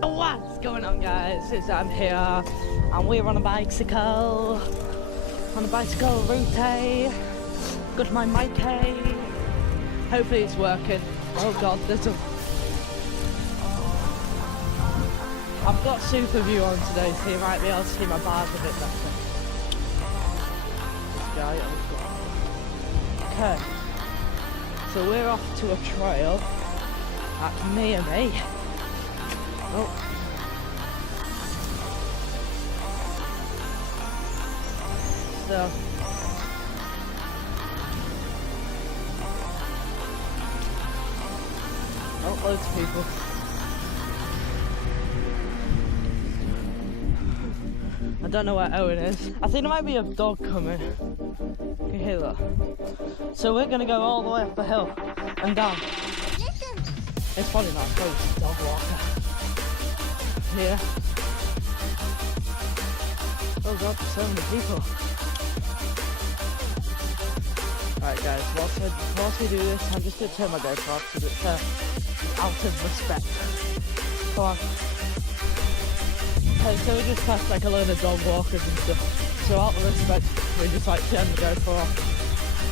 What's going on, guys? It's iMvii and we're on a bicycle route. Got my mic. Hopefully it's working. Oh god, there's a... I've got super view on today, so you might be able to see my bars a bit better. This guy, okay. So we're off to a trail at iMvii. Oh. So loads of people. I don't know where Owen is. I think there might be a dog coming. Can you hear that? So we're gonna go all the way up the hill and down. It's probably not close, it's a dog walker. Yeah. Oh god, there's so many people. Right guys, whilst we do this, I'm just going to turn my GoPro off because it's out of respect. Come on. Okay, so we just passed like a load of dog walkers and stuff. So out of respect, we just like turn the GoPro off.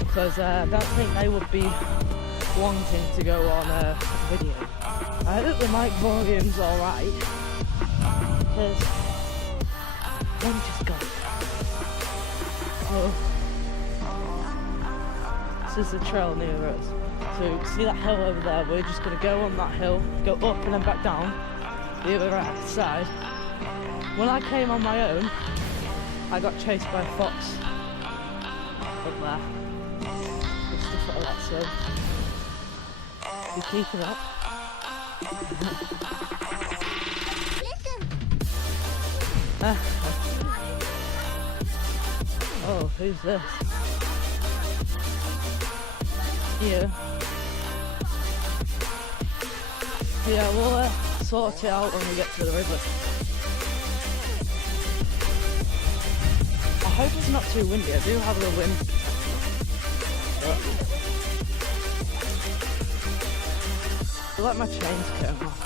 Because I don't think they would be wanting to go on a video. I hope the mic volume's alright. Because one just got. Oh. This is a trail near us. So see that hill over there? We're just going to go on that hill, go up and then back down the other right side. When I came on my own, I got chased by a fox up there. And stuff like that, so be keeping up. Oh, who's this? Yeah, we'll sort it out when we get to the river. I hope it's not too windy. I do have a little wind. I let my chains come off.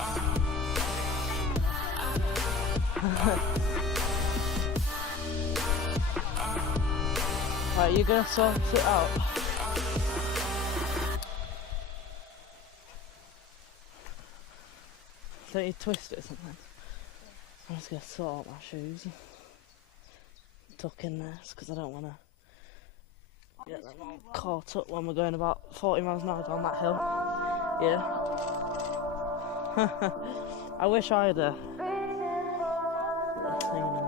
Right, you're gonna sort it out. Don't you twist it or something? I'm just going to sort out my shoes. Tuck in this because I don't want to get them all caught up when we're going about 40 miles an hour down that hill. Yeah. I wish I had a thing in a minute.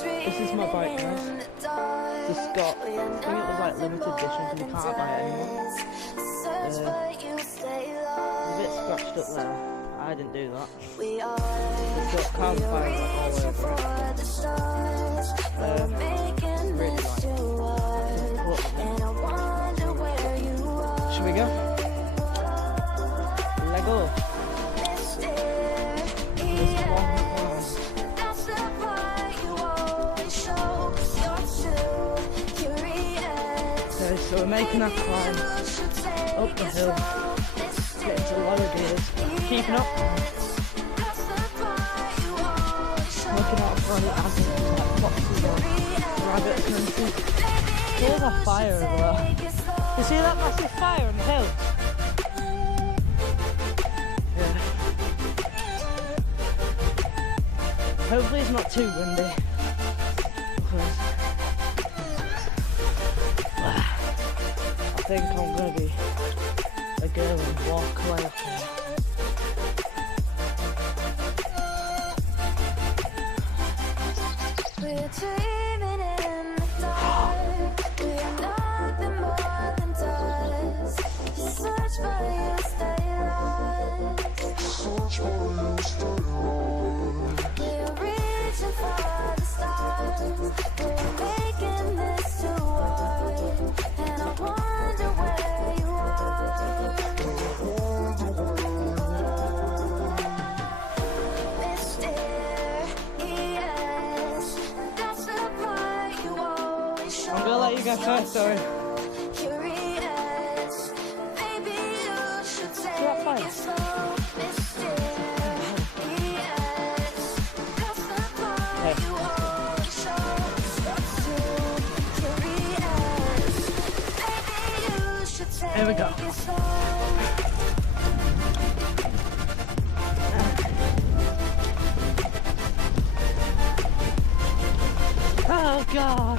This is my bike, guys. It's got, I think it was like limited edition because you can't buy it anymore. It's a bit scratched up there. I didn't do that. It's got carbon fibre like all over it. Really like. Should we go? Let go. So we're making our climb up the hill, getting to lower gears, keeping up, looking out for any animals like foxes or rabbits and everything. There's a fire over there. You see that massive fire on the hill? Yeah. Hopefully it's not too windy. I think I'm going to be a girl and walk away up here. We're dreaming in the dark. We are nothing more than dust. Search for you, stay lost. Search for you, stay lost. We're reaching for the stars. We're making this too hard. And I wonder where you are. Okay, sorry. Here we go. Oh God.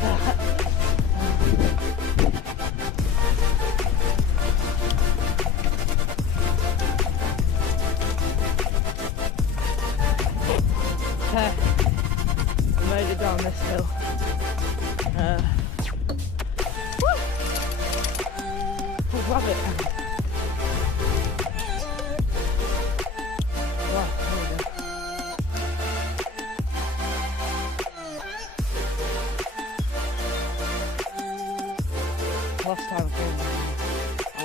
Okay, I made it down this hill. Love it. Wow, there we go. Last time I came I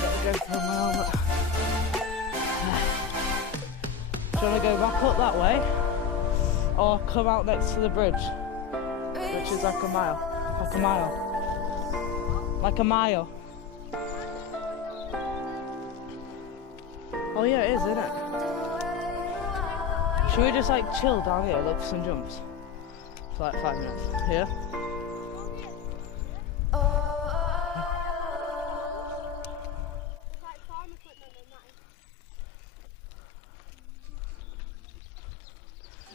better go for my helmet. Do you want to go back up that way or come out next to the bridge, which is like a mile, like a mile. Like a mile. Oh yeah, it is, isn't it? Should we just like chill down here, look for some jumps? For like 5 minutes. Yeah?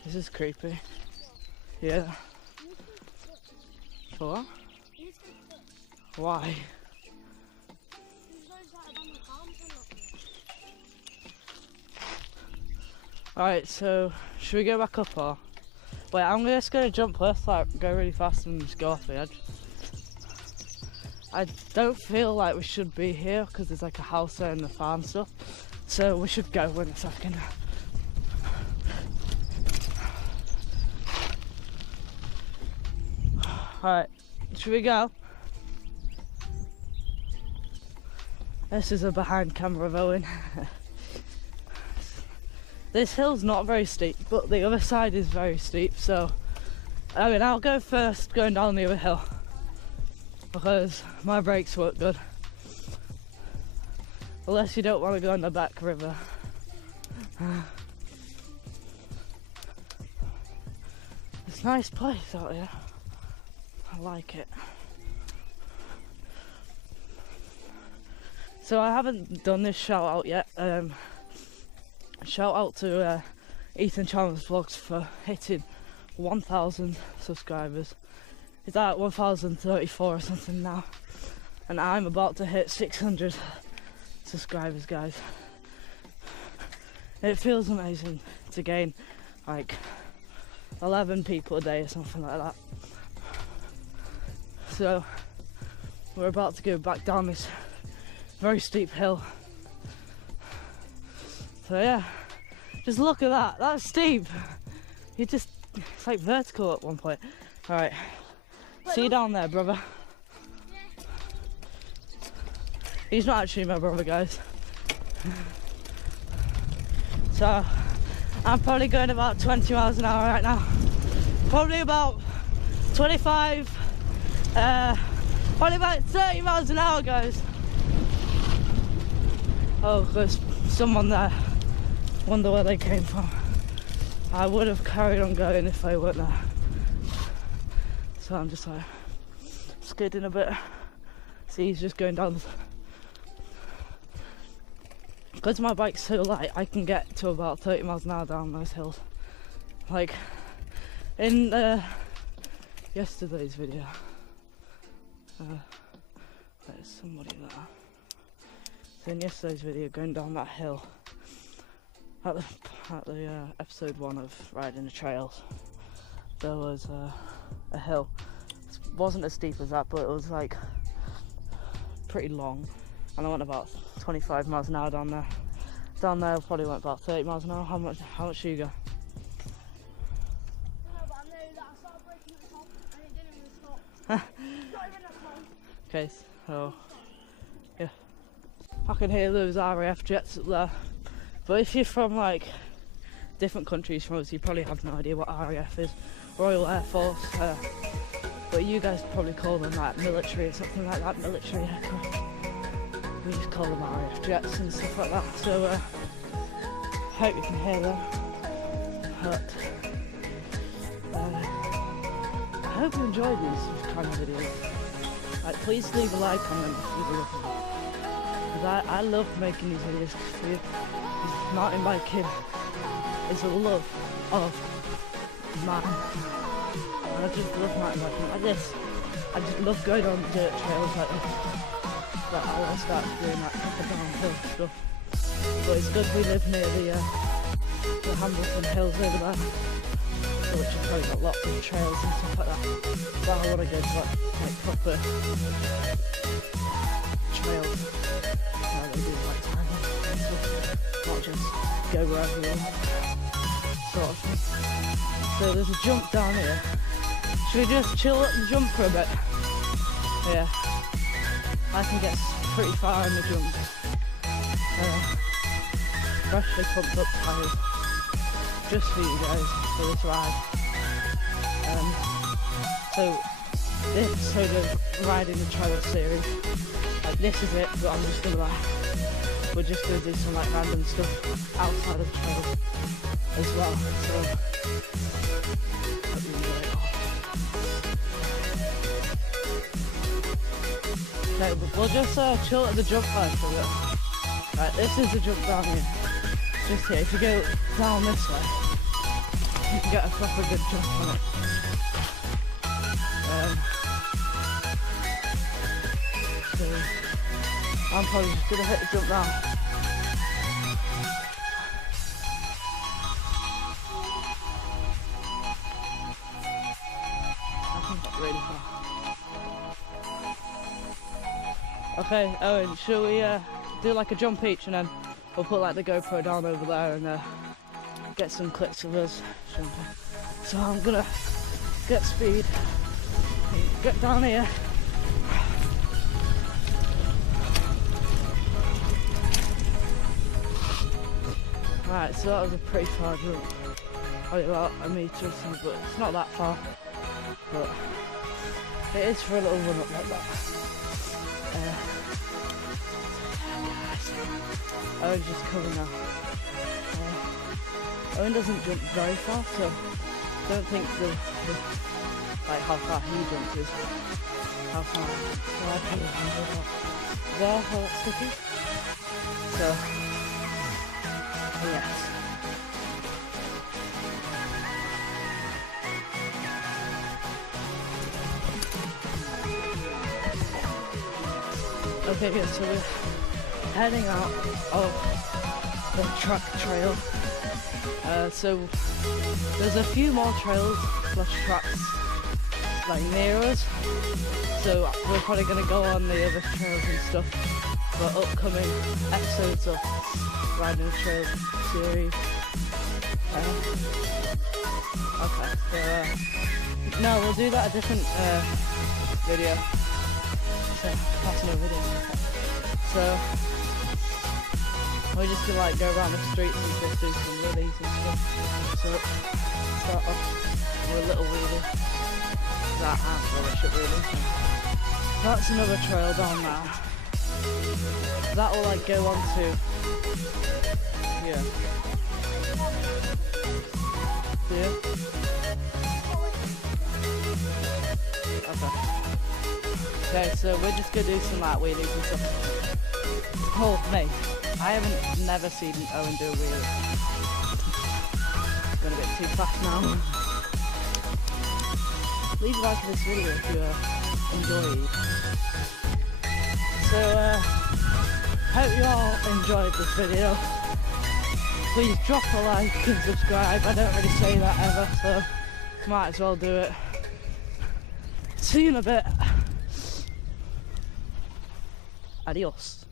This is creepy. Yeah. For what? Why? Alright, so should we go back up or? Wait, I'm just gonna jump, let's like go really fast and just go off the edge. I don't feel like we should be here because there's like a house there and the farm stuff. So we should go in a second. Alright, should we go? This is a behind camera viewing. This hill's not very steep, but the other side is very steep, so I mean I'll go first going down the other hill because my brakes work good. Unless you don't want to go in the back river. It's a nice place out here. I like it. So I haven't done this shout out yet. Shout out to Ethan Chalmers Vlogs for hitting 1,000 subscribers. He's at 1,034 or something now, and I'm about to hit 600 subscribers, guys. It feels amazing to gain like 11 people a day or something like that. So we're about to go back down this very steep hill. So yeah, just look at that, that's steep. It's like vertical at one point. Alright, see you down there, brother. He's not actually my brother, guys. So I'm probably going about 20 miles an hour right now. Probably about 25, probably about 30 miles an hour, guys. Oh, there's someone there. Wonder where they came from. I would have carried on going if they weren't there. So I'm just like skidding a bit. See, he's just going down. Because my bike's so light, I can get to about 30 miles an hour down those hills. Like in yesterday's video. There's somebody there. So in yesterday's video, going down that hill, at the episode 1 of riding the trails, there was a hill. It wasn't as steep as that, but it was like pretty long, and I went about 25 miles an hour down there. Down there I probably went about 30 miles an hour. How much do you go? Okay, so yeah, I can hear those RAF jets up there, but if you're from like different countries from us, you probably have no idea what RAF is. Royal Air Force. but you guys probably call them like military or something like that, military aircraft. We just call them RAF jets and stuff like that, so hope you can hear them. But I hope you enjoy these kind of videos. Like, please leave a like on them if you love them. Because I love making these videos for you. Mountain biking is a love of mine. And I just love mountain biking like this. I just love going on dirt trails like this. But I want to start doing that up and downhill stuff. But it's good we live near the Hambleton Hills over there, which have probably got lots of trails and stuff like that. But I want to go to like proper trails. They do like time and stuff, not just go wherever you want, sort of thing. So there's a jump down here. Should we just chill up and jump for a bit? Yeah, I can get pretty far in the jump. Freshly pumped up tyres, just for you guys, for this ride. So this episode of riding the trail series, like, this is it, but I'm just gonna we're just gonna do some like random stuff outside of the trail as well. So hope you enjoy it all. Okay, but we'll just chill at the jump line for a bit. Right, this is the jump down here. Just here. If you go down this way, you can get a proper good jump on it. So I'm probably just gonna hit the jump now. I think that's really far. Okay, Owen, shall we do like a jump each, and then we'll put like the GoPro down over there and get some clips of us jumping. So I'm gonna get speed, get down here. Right, so that was a pretty far jump. Probably about a metre or something, but it's not that far. But it is for a little run up like that. Owen's just coming now. Owen doesn't jump very far, so I don't think the like how far he jumps is how far. So I probably handle that. There, how that's sticky. So yes. Okay, yeah, so we're heading out of the truck trail. So there's a few more trails / tracks like near us. So we're probably gonna go on the other trails and stuff for upcoming episodes of Riding the Trail series. Okay, so no, we'll do that a different video. So that's no video. So we're just gonna like go around the streets and just do some wheelies and stuff. So start off with a little wheelie. That and rubbish at wheelie. That's another trail down there. That will like go on to here. Yeah. Okay, so we're just gonna do some like wheelies and stuff. Oh, mate, I haven't never seen Owen do a wheelie. It's gonna get too fast now. Leave a like to this video if you enjoyed. So, hope you all enjoyed this video. Please drop a like and subscribe. I don't really say that ever, so might as well do it. See you in a bit. Adios.